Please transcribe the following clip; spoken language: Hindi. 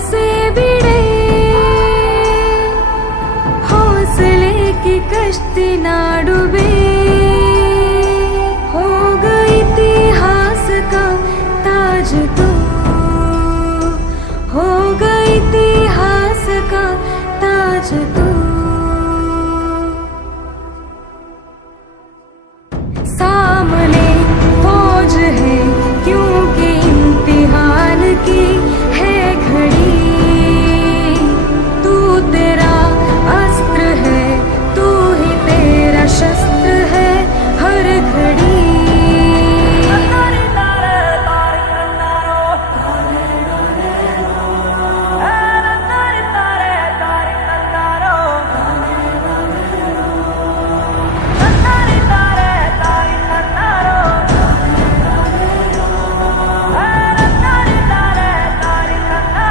से भिड़े, हौसले की कश्ती ना डूबे। हो गई इतिहास का ताज तू, हो गई इतिहास का ताज तू।